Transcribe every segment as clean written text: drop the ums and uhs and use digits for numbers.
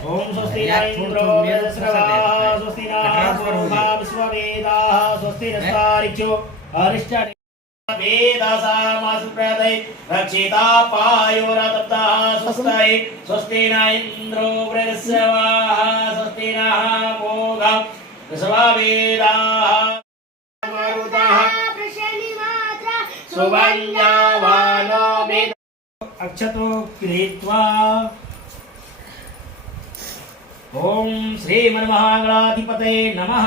ओम स्वस्ति न इंद्रो वृद्धश्रवाः स्वस्ति न पूर्वा विश्ववेदाः स्वस्ति नस्तारिक्षो अरिष्टानि वेदासामासुप्रदै रक्षिता पायोरतप्ताः स्वस्ति स्वस्ति न इन्द्रो वृद्धश्रवाः स्वस्ति नः पूर्वा विश्ववेदाः मारुताः सुवन्यावानो वेद अक्षतो गृहीत्वा ओम श्रीमन्महागणाधिपतये नमः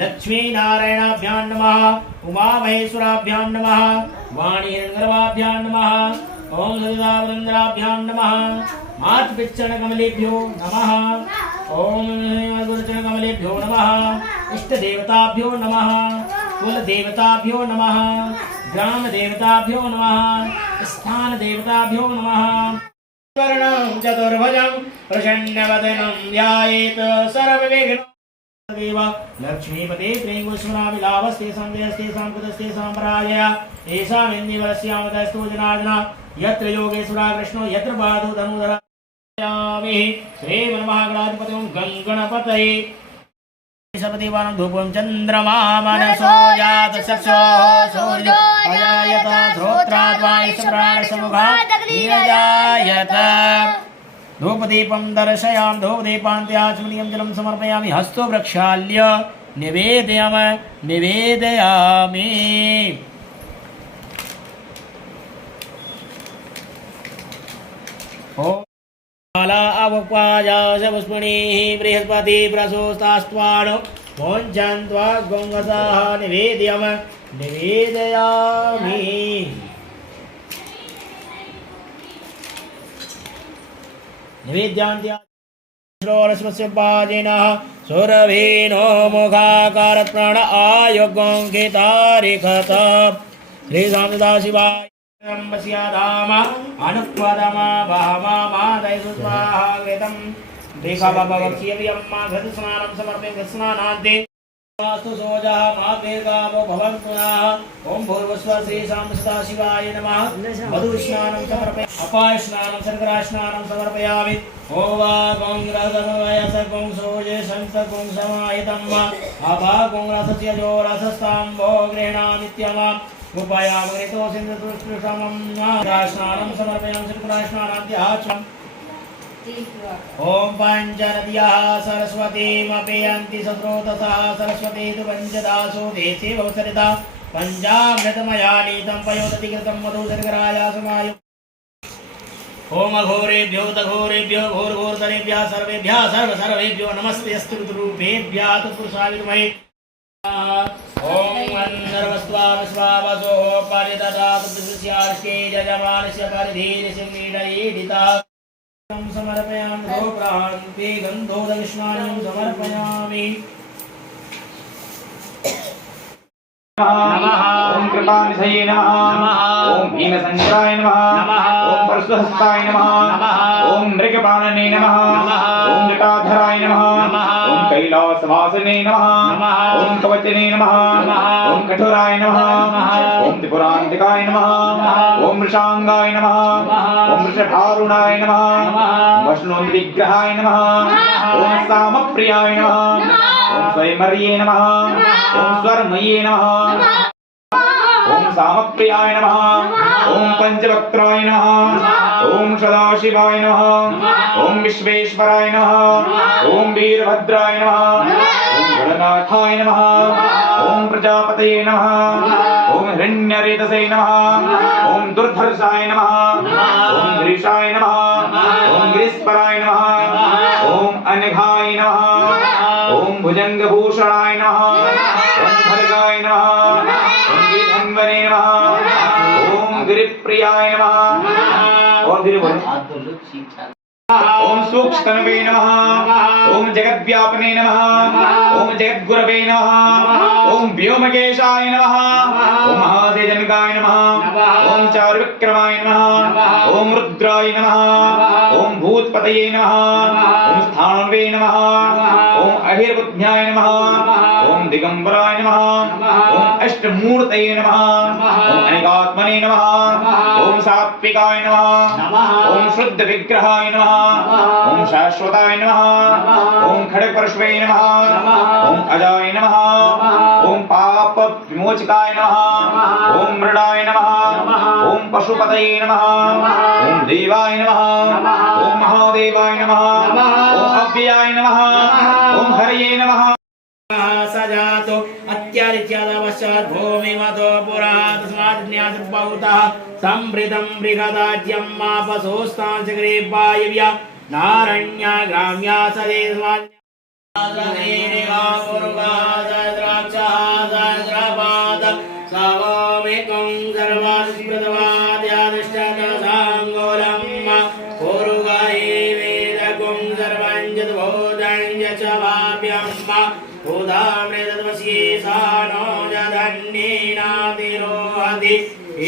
लक्ष्मीनारायणाभ्यां नमः उमामहेश्वराभ्यां नमः वाणीरङ्गर्वाभ्यां नमः ओम सदावृन्द्राभ्यां नमः मातृपिच्चणकमलेभ्यो नमः ओम गुरुचरणकमलेभ्यो नमः इष्टदेवताभ्यो नमः कुलदेवताभ्यो नमः ग्रामदेवताभ्यो नमः स्थानदेवताभ्यो नमः वर्णं चतुर्भुजं प्रसन्नवदनं ध्यायेत् सर्वविघ्नोपशान्तये लक्ष्मीपते त्रिगुष्मनाभिलाभस्तेषां जयस्तेषां कुतस्तेषां पराजया येषामिन्दीवरस्यामतस्तु जनार्दना यत्र योगेश्वरा कृष्णो यत्र पादो धनुधरामि श्रीमन्महागणाधिपतिं गङ्गणपतये सपतिवानं धूपं चन्द्रमा मनसो जात चक्षुः सूर्यो अजायत श्रोत्रात् वायुसप्राणसमुखात् निरजायत धूपदीपं दर्शयामि धूपदीपान्त्याचमनीयं जलं समर्पयामि हस्तो प्रक्षाल्य निवेदयामि काला अवक्वाजास पुष्पणीः बृहस्पति प्रसोस्तास्त्वानो मोञ्चन्त्वा गोङ्गसाः निवेदयामि निवेद्यान्त्याश्रोरस्वस्य पाजिनः सुरभीनो मुखाकारत् प्राण आयुगोङ्कितारिखत श्रीराम सदाशिवाय धाम अनुपदमा बहमा मादय सुस्वाहा कृतं देखाभवक्ष्यव्यम्मा घृतस्नानं समर्पय स्नानान्ते मास्तु सोजः मातेर्गावो भवन्तु नः ॐ भूर्भुवस्सुवः श्रीशां सदाशिवाय नमः मधुस्नानं समर्पय अपायस्नानं शर्करास्नानं समर्पयामि ॐ वा गोङ्ग्रसमवयस गों सोजे सन्त गों समाहितं वा अभा गोङ्ग्रसस्य जो रसस्ताम्भो गृह्णामित्यमाम् उपायामृतो सिन्धुष्टुषमं स्नानं समर्पयामि शर्करास्नानान्त्याचमम् ओम पंचनद्याः सरस्वतीमपेयन्ति सस्रोतसः सरस्वती तु पञ्चदासो देशे भवसरिता पञ्चामृतमया नीतं पयोदति कृतं मधु शर्कराया समायु ओम अघोरेभ्यो तघोरेभ्यो घोरघोरतरेभ्यः सर्वेभ्यः सर्वेभ्यो नमस्ते स्तुतिरूपेभ्यः तत्पुरुषाय विद्महे ओम अन्नर्वस्त्वा विश्वावसो परिददातु विशिष्यार्षे यजमानस्य परिधीर्यस्य मीडयेदिता समर्पयामि गोप्रान्ते गन्धोदकस्नानं समर्पयामि नमः ओम कृपानिधये नमः ओम भीमसंजराय नमः ओम परशुहस्ताय नमः ओम मृगपाणने नमः ओम जटाधराय नमः ओम कैलासवासने नमः ओम कवचने नमः ओम कठोराय नमः ओम त्रिपुरान्तिकाय नमः ओम वृषांगाय नमः ओम वृषभारुणाय नमः ओम वैष्णोन्विग्रहाय नमः ओम सामप्रियाय नमः ओम स्वयंवर्ये नमः ओम स्वरमये नमः ओम सामप्रियाय नमः ओम पंचवक्त्राय नमः ओम सदाशिवाय नमः ओम विश्वेश्वराय नमः ओम वीरभद्राय नमः ओम गणनाथाय नमः ओम प्रजापतये नमः ओम हिरण्यरेतसे नमः ओम दुर्धर्षाय नमः ओम गिरीशाय नमः ओम गिरीश्वराय नमः ओम अनघाय नमः ओम भुजंगभूषणाय नमः ओम भर्गाय नमः ओम गिरिधन्वने नमः ओम गिरिप्रियाय नमः और धीरे बोलो ओम सूक्ष्मतनवे नमः ओम जगद्व्यापने नमः ओम जगद्गुरवे नमः ओम व्योमकेशाय नमः ओम महासेजनकाय नमः ओम चारुविक्रमाय नमः ओम रुद्राय नमः ओम भूतपतये नमः ओम स्थाणवे नमः ओम अहिर्बुद्ध्याय नमः ओम दिगंबराय नमः ओम अष्टमूर्तये नमः ओम अनेकात्मने नमः ओम सात्विकाय नमः ओम शुद्ध विग्रहाय नमः ओम शाश्वताय नमः ओम खड्गपरशुवे नमः ओम अजाय नमः ओम पाप विमोचकाय नमः ओम मृडाय नमः ओम पशुपतये नमः ओम देवाय नमः ओम महादेवाय नमः ओम अव्ययाय नमः ओम हरये नमः सजातो अत्यादित्यादवश्चात् भूमि मतो पुरा तस्मात् न्यासपौतः संवृतं बृहदाज्यं मापसोस्तान् चक्रे वायव्या नारण्या ग्राम्या सदेस्मात् सवामेकं सर्वास्कृतवाद्यादिष्टसाङ्गोलं पुरुगाये वेदगुं सर्वं यद्बोधं च भाव्यं उदामृतवस्ये सा नो जधन्येनातिरोहति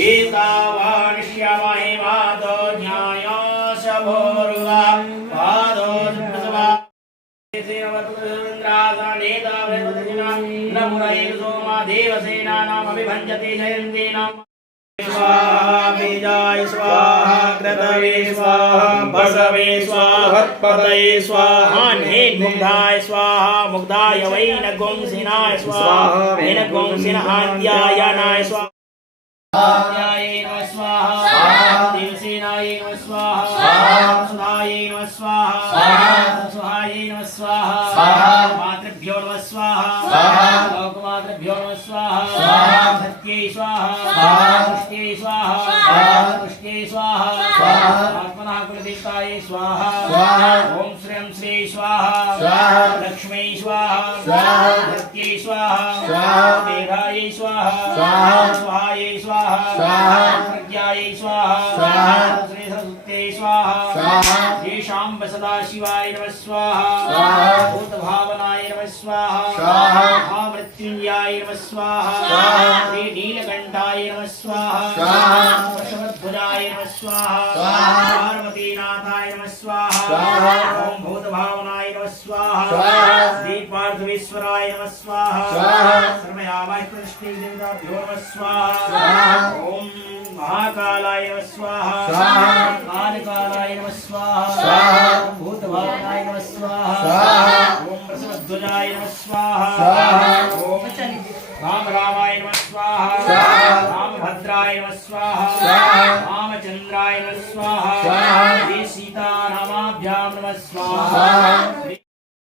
एतावानिष्यमहि मातो ज्ञायास भोरुगा पादो प्रसवा सेवतुन्द्रासनेता वृतदजिना नमुरये सोमा देवसेनानामभिभञ्जति जयन्तीनां स्वाहा बीजाय स्वाहा कृतये स्वाहा बसवे स्वाहा पतये स्वाहा नेमुग्धाय स्वाहा मुग्धाय वै नगुंसिनाय स्वाहा नगुंसिनहाद्यायनाय स्वाहा आद्याय नमः स्वाहा देवसेनाय नमः स्वाहा सुधाय नमः स्वाहा सुहाय नमः स्वाहा मातृभ्यो नमः स्वाहा लोकमातृभ्यो नमः स्वाहा सत्यै स्वाहा पुष्ट्यै स्वाहा पुष्ट्यै स्वाहा आत्मनः कुलदेवताय स्वाहा ओम श्रीं श्री स्वाहा लक्ष्मी स्वाहा सत्यै स्वाहा मेघाय स्वाहा स्वाहाय स्वाहा प्रज्ञाय स्वाहा श्री सरस्वत्यै स्वाहा येषां सदाशिवाय नमः स्वाहा भूतभावनाय नमः स्वाहा महामृत्युंजयाय नमः स्वाहा श्री नीलकंठाय नमः स्वाहा वृषभध्वजाय नमः स्वाहा पार्वतीनाथाय नमः स्वाहा ओम भूतभावनाय नमः स्वाहा श्री पार्थवेश्वराय नमः स्वाहा सर्वयामाय प्रतिष्ठिदेवताभ्यो नमः स्वाहा ओम महाकालाय नमः स्वाहा कालकालाय नमः स्वाहा भूतभावनाय नमः स्वाहा ओम वृषभध्वजाय नमः स्वाहा ओम राम रामाय नमः स्वाहा रामभद्राय नमः स्वाहा